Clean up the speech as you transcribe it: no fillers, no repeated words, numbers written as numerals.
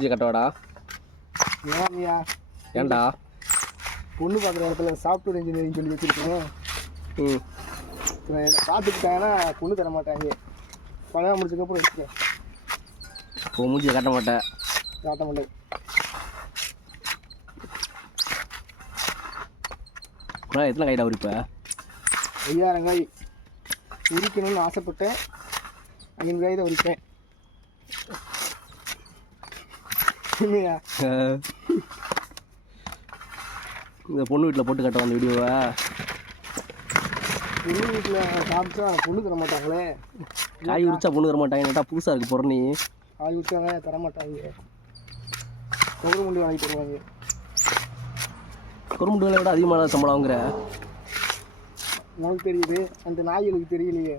மூஞ்சி கட்டவாடா. ஏன்யா? ஏன்டா? பொண்ணு பார்க்குற இடத்துல சாஃப்ட்வேர் இன்ஜினியரிங் சொல்லி வச்சுருக்கோம். பார்த்துக்கிட்டாங்கன்னா பொண்ணு தர மாட்டாங்க. பழம் முடிச்சதுக்கப்புறம் வச்சுக்கேன். இப்போ மூஞ்சியை காட்ட மாட்டேன். காட்ட மாட்டேன். எத்தனை காய்டா உரிப்ப? 5000 காய் உரிக்கணும்னு ஆசைப்பட்டேன். 5 காய் தான் உரிப்பேன். இல்லையா? இந்த பொண்ணு வீட்டில் போட்டு காட்டுவோம் அந்த வீடியோவை. பொண்ணு வீட்டில் சாப்பிட்டா பொண்ணு தர மாட்டாங்களே. காய் உரிச்சா பொண்ணு தர மாட்டாங்க. கேட்டால் புதுசாக இருக்குது பொருணி. காய் உரிச்சாங்க தர மாட்டாங்க. கவர்மெண்ட் வாங்கிட்டு வருவாங்க. கவர்மெண்ட் வேலை விட அதிகமான சம்பளம் வாங்குற. உனக்கு தெரியுது, அந்த நாய்களுக்கு தெரியலையே.